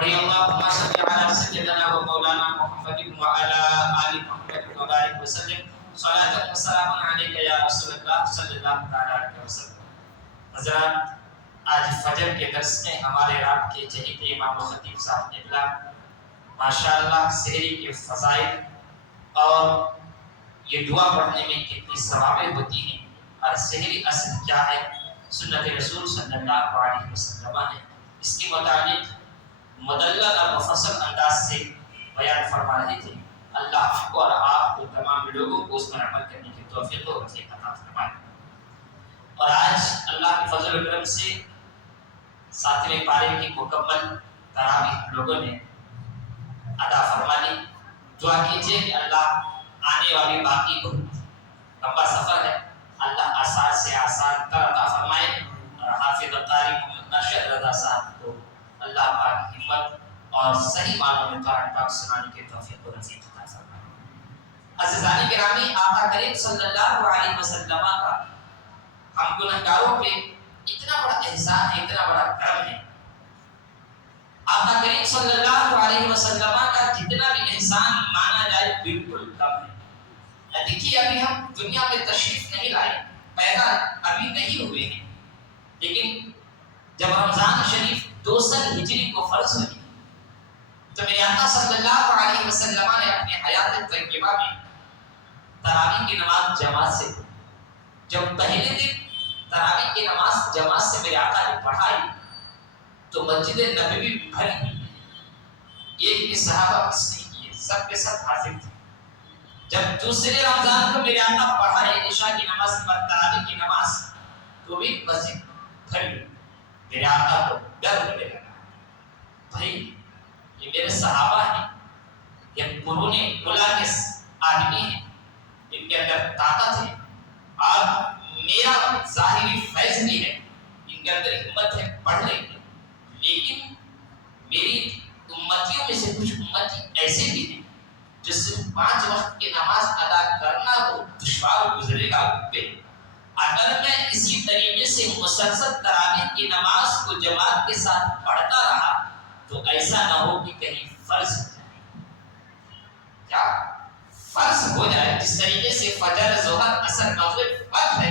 پڑھی اللهم صل على سيدنا ومولانا محمد وعلى آل محمد وبارك وسلم صلاة وسلام عليك يا رسول اللہ صلی اللہ علیہ وسلم۔ حضرات، آج فجر کے درس میں ہمارے رات کے چہیتے امام و خطیب صاحب نے بلا ماشاءاللہ سحری کے فضائل اور یہ دعا پڑھنے میں کتنی ثوابیں ہوتی ہیں اور سحری اصل کیا ہے، سنت رسول صلی اللہ علیہ وسلم نے اس کے متعلق مدلل اور مفصل انداز سے بیان فرما رہے تھے۔ اللہ ہم کو اور آپ کو تمام لوگوں کو اس پر عمل کرنے کی توفیق و رفیق عطا فرمائے۔ اور آج اللہ کے فضل و کرم سے 7ویں پارے کی مکمل تراویح ہم لوگوں نے ادا فرما لی۔ دعا کیجیے کہ اللہ آنے والی باقی بہت لمبا سفر ہے، اللہ آسان سے آسان تر عطا فرمائے اور حافظ قاری محمد ناشد رضا صاحب کو اللہ پاک ہمت اور صحیح معنوں میں قرآن پاک سنانے کی توفیق و رفیق عطا فرمائے۔ عزیزان گرامی، آقا کریم صلی اللہ علیہ وسلم کا ہم گنہگاروں پہ اتنا بڑا احسان ہے، اتنا بڑا کرم ہے۔ آقا کریم صلی اللہ علیہ وسلم کا جتنا بھی احسان مانا جائے بالکل کم ہے۔ دیکھیے، ابھی ہم دنیا میں تشریف نہیں لائے، پیدا ابھی نہیں ہوئے ہیں، لیکن جب رمضان شریف 2 سال ہجری کو فرض ہوئی تو میرے آقا صلی اللہ علیہ وسلم نے اپنے حیات طیبہ میں تراویح کی نماز جماعت سے پڑھی۔ جب پہلے دن تراویح کی نماز جماعت سے میرے آقا نے پڑھائی تو مسجد نبوی بھری ہوئی، ایک بھی صحابہ مس نہیں کیے، سب کے سب حاضر تھے۔ جب دوسرے رمضان کو میرے آقا پڑھائے عشاء کی نماز کے بعد تراویح کی نماز تو بھی مسجد بھری ہوئی۔ میرے آقا کو ڈر ہونے لگا، بھائی یہ میرے صحابہ ہیں، یہ قرون اولیٰ کے آدمی ہیں، ان کے اندر طاقت ہے اور میرا ظاہری فیض بھی ہے، ان کے اندر ہمت ہے، پڑھ لیں گے، لیکن میری امتیوں میں سے کچھ امتی ایسے بھی ہیں جو صرف 5 وقت کی نماز ادا کرنا وہ دشوار گزرے گا پہ۔ اگر میں اسی طریقے سے مسلسل تراویح کی نماز کو جماعت کے ساتھ پڑھتا رہا تو ایسا نہ ہو کہ کہیں فرض ہو جائے، کیا فرض ہو جائے۔ جس طریقے سے فجر، ظہر، عصر، مغرب فرض ہے،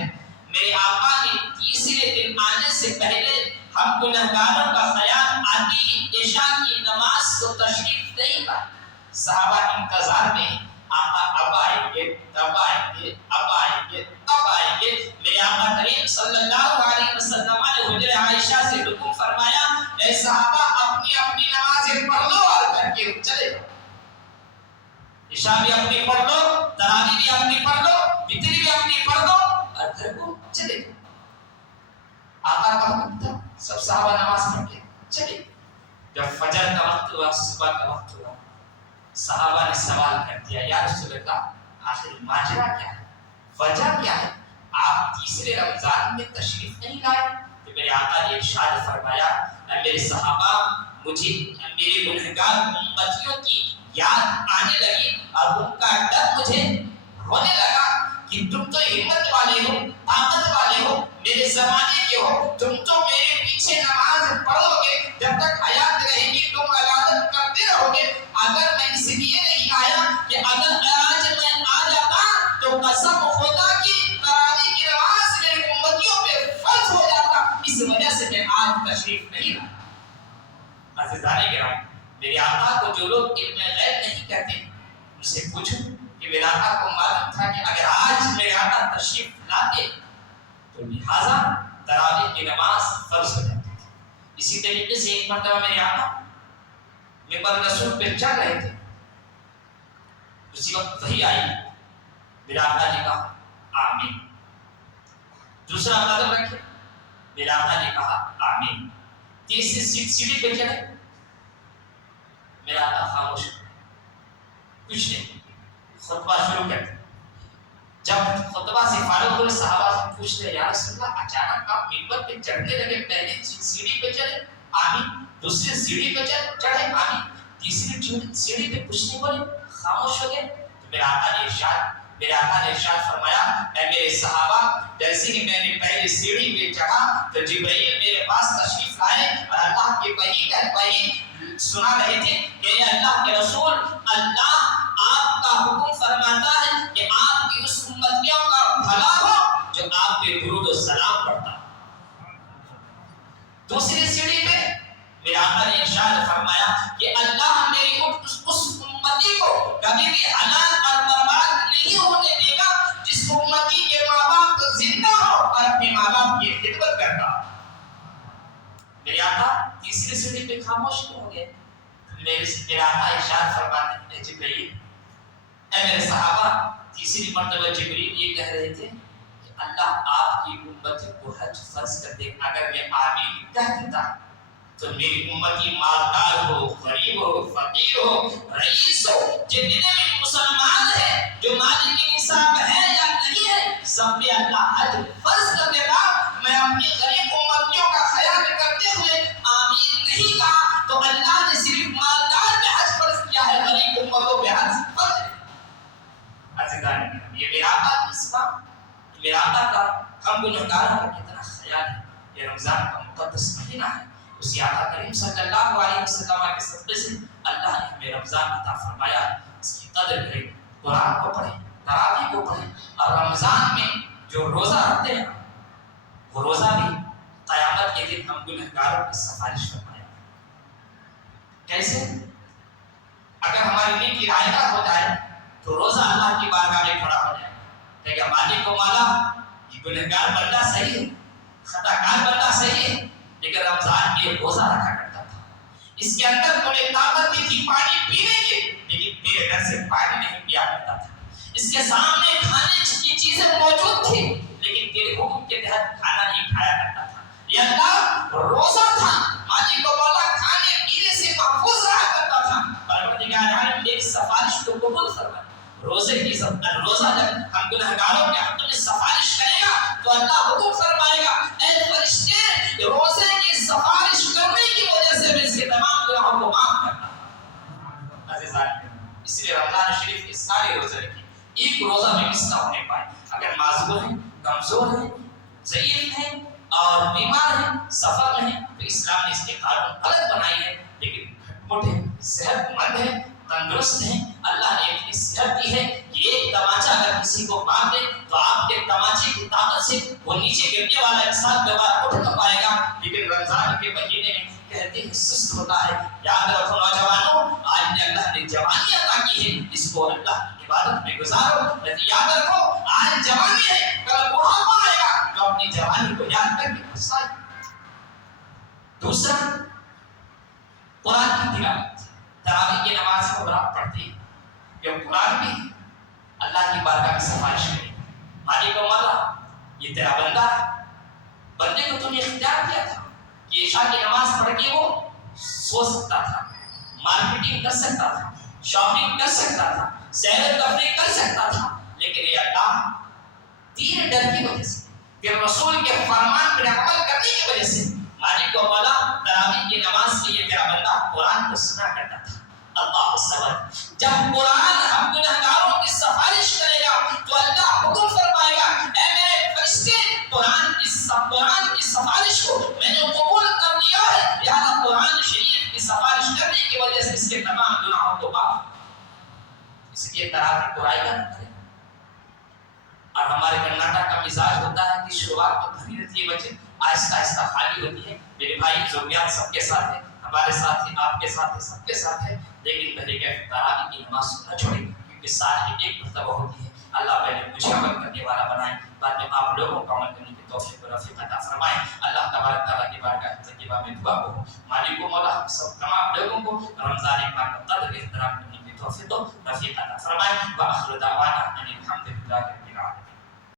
میرے آقا نے تیسرے دن آنے سے پہلے ہم گنہگاروں کا خیال آتی ہی عشاء کی نماز کو تشریف نہیں لائے۔ صحابہ انتظار میں، آقا اب آئیں گے، تب آئیں گے، اب آئیں گے، اب آئیں گے۔ میرے آقا کریم صلی اللہ علیہ وسلم نے حجر عائشہ سے حکم فرمایا، اے صحابہ اپنی اپنی نمازیں پڑھ لو اور گھر کے چلے جاؤ۔ عشاء بھی اپنی پڑھ لو، تراویح بھی اپنی پڑھ لو، وتر بھی اپنی پڑھ لو اور گھر کو چلے جاؤ۔ آقا کا حکم تھا، سب صحابہ نماز پڑھ کے چلے۔ جب فجر کا وقت ہوا، صبح کا وقت ہوا، صحابہ نے سوال کر دیا، یا رسول اللہ آخر ماجرا کیا ہے، وجہ کیا ہے، آپ تیسرے رمضان میں تشریف نہیں لائے؟ تو میرے آقا نے ارشاد فرمایا، اے میرے صحابہ، مجھے میرے گنہگار امتیوں کی یاد آنے لگی اور ان کا ڈر مجھے ہونے لگا کہ تم تو ہمت والے ہو، طاقت والے ہو، میرے زمانے کے ہو، تم تو میرے پیچھے نماز پڑھو گے، جب تک حیات رہے گی تم عبادت کرتے رہو گے۔ اگر میں اس لیے نہیں آیا کہ اگر آج میں آ جاتا تو قسم خدا کی تراویح کی نماز میرے امتیوں پہ فرض ہو جاتا، اس وجہ سے میں آج تشریف نہیں لایا۔ عزیزان گرامی، میرے آقا کو جو لوگ علم غیب نہیں کہتے ان سے پوچھو کہ میرے آقا کو معلوم تھا کہ اگر آج میرے آقا تشریف لاتے تو لہٰذا تراویح کی نماز فرض ہو جاتی تھی۔ اسی طریقے سے ایک مرتبہ میرے آقا ممبر رسول پہ چڑھ رہے تھے، اسی وقت وحی آئی، میرے آقا نے کہا آمین۔ دوسرا قدم رکھے، میرے آقا نے کہا آمین۔ تیسری سیڑھی پہ چڑھے، میرا آقا خاموش ہو، کچھ نہیں، خطبہ شروع کر دیا۔ جب خطبہ سے فارغ ہوئے صحابہ سے پوچھ رہے، یا رسول اللہ اچانک آپ ممبر پہ چڑھنے لگے، پہلی سیڑھی پہ چڑھے آمین، دوسری سیڑھی پہ چڑھے آمین، تیسری سیڑھی پہ کچھ نہیں بولے، خاموش ہو گئے۔ تو میرے آقا نے ارشاد فرمایا، اے میرے صحابہ، جیسے ہی میں نے پہلی سیڑھی پہ چڑھا تو جبرائیل میرے پاس تشریف لائے اور اللہ کی وحی سنا رہے تھے کہ اے اللہ کے رسول، اللہ آپ کا حکم فرماتا ہے کہ آپ کی اس امتیوں کا بھلا ہو جو آپ پہ درود و سلام پڑھتا۔ دوسری سیڑھی پہ میرے آقا نے ارشاد فرمایا کہ اللہ میری اس امتی کو کبھی بھی ہلاک اور برباد نہیں ہونے دے گا جس امتی کے ماں باپ زندہ ہو اور اپنے ماں باپ کی خدمت کرتا۔ میرے آقا تیسری سیڑھی پہ خاموش کیوں ہو گئے؟ میرے آقا ارشاد فرماتے ہیں جبرائیل، اے میرے صحابہ، تیسری مرتبہ جبرائیل یہ کہہ رہے تھے کہ اللہ آپ کی امتی کو حج فرض کر دے۔ اگر میں آمین کہہ دیتا تو میری امتی مالدار ہو، غریب ہو، فقیر ہو، رئیس ہو، جتنے بھی مسلمان ہیں، جو مالک کی نصاب ہے یا نہیں ہے، سب پہ اللہ حج فرض کر دیتا۔ میں اپنی غریب امتیوں کا خیال کرتے ہوئے آمین نہیں کہا تو اللہ نے صرف مالدار پہ حج فرض کیا ہے، غریب امتوں پہ حج فرض ہے۔ عزیزان یہ میرا آقا کی اسلام، میرا آقا کا ہم گنہگاروں کا کتنا خیال ہے۔ یہ رمضان کا مقدس مہینہ ہے، اسی آقا کریم صلی اللہ علیہ وسلم کے صدقے سے اللہ نے ہمیں رمضان عطا فرمایا ہے۔ اس کی قدر کریں، قرآن کو پڑھیں، تراویح کو پڑھیں، اور رمضان میں جو روزہ رکھتے ہیں وہ روزہ بھی قیامت کے دن ہم گنہگاروں کی سفارش فرمایا۔ کیسے؟ اگر ہماری نیکی رائگاں ہو جائے تو روزہ اللہ کی بارگاہ میں کھڑا ہو جائے کہ کہ مالک کو مالا یہ گنہگار بندہ صحیح ہے، خطا کار بندہ صحیح ہے، لیکن رمضان میں روزہ رکھا کرتا تھا، اس کے اندر تمہیں طاقت بھی تھی پانی پینے کی، لیکن میرے گھر سے پانی نہیں پیا کرتا تھا، اس کے سامنے کھانے کی چیزیں موجود تھی لیکن تیرے حکم کے تحت کھانا نہیں کھایا کرتا تھا۔ یہ اللہ روزہ تھا، مالک کو مولا کھانے پینے سے محفوظ رہا کرتا تھا، پروردگار عالم میری سفارش کو قبول فرما۔ روزے کی روزہ جب ہم گنہگاروں کے حق میں سفارش کرے گا تو اللہ حکم فرمائے گا، اے فرشتے روزے کی سفارش کرنے کی وجہ سے میں اس کے تمام گناہوں کو معاف کرتا۔ عزیزان اس لیے رمضان شریف کے سارے روزے رکھیں، ایک روزہ میں مس نہ ہونے پائے۔ اگر معذور ہیں، کمزور ہیں، ضعیف ہیں اور بیمار ہیں، سفر میں ہیں تو اسلام نے اس کے قانون الگ بنائی ہے، لیکن موٹے صحت مند ہیں، تندرست ہیں، اللہ نے اتنی صحت دی ہے کہ ایک تماچا اگر کسی کو مار دے تو آپ کے تماچے کی طاقت سے وہ نیچے گرنے والا انسان دوبارہ اٹھ نہ پائے گا، لیکن رمضان کے مہینے میں کہتے ہیں سست ہوتا ہے۔ یاد رکھو نوجوانوں، آج نے اللہ نے جوانی عطا کی ہے، اس کو اللہ کی عبادت میں گزارو۔ یاد رکھو آج جوانی ہے، کل بڑھاپا آئے گا، تو اپنی جوانی کو یاد کر کے پچھتائے۔ دوسرا قرآن کی تلاوت، تراویح کی نماز کو برابر پڑھتے ہیں، یہ قرآن بھی اللہ کی بارگاہ میں سفارش کرے، مالک و مولا یہ تیرا بندہ ہے، بندے کو تم نے اختیار دیا تھا کہ عشاء کی نماز پڑھ کے وہ سو سکتا تھا، مارکیٹنگ کر سکتا تھا، شاپنگ کر سکتا تھا، سیر و تفریح کر سکتا تھا، لیکن یہ اللہ تیرے ڈر کی وجہ سے، تیرے رسول کے فرمان پر عمل کرنے کی وجہ سے مالک و مولا تراویح کی نماز کے یہ تیرا بندہ قرآن کو سنا کرتا تھا۔ اللہ الصمد، جب قرآن ہم گنہگاروں کی سفارش کرے گا تو اللہ حکم فرمائے گا، اے میرے فرشتے قرآن کی سفارش کو میں نے قبول کر لیا ہے، لہذا قرآن شریف کی سفارش کرنے کی وجہ سے اس کے تمام گناہوں کو معاف۔ اس لیے تراویح کو رائگاں نہ کریں۔ اور ہمارے کرناٹک کا مزاج ہوتا ہے کہ شروعات میں بھری رہتی ہے مسجد، آہستہ آہستہ خالی ہوتی ہے۔ میرے بھائی ضروریات سب کے ساتھ ہیں، ہمارے ساتھ ہیں، آپ کے ساتھ ہیں، سب کے ساتھ ہے، لیکن پہلے کہ تراویح کی نماز نہ چھوڑیں کیونکہ سال میں ایک مرتبہ ہوتی ہے۔ اللہ پہلے مجھے عمل کرنے والا بنائے، بعد میں آپ لوگوں کو عمل کرنے کی توفیق و رفیق عطا فرمائے۔ اللہ تبارک تعالیٰ کی بارگاہ طیبہ میں دعا کو مالک و مولا سب تمام لوگوں کو رمضان پاک کا قدر احترام کرنے کی توفیق و رفیق عطا فرمائے۔ وآخر دعوانا ان الحمد للہ رب العالمین۔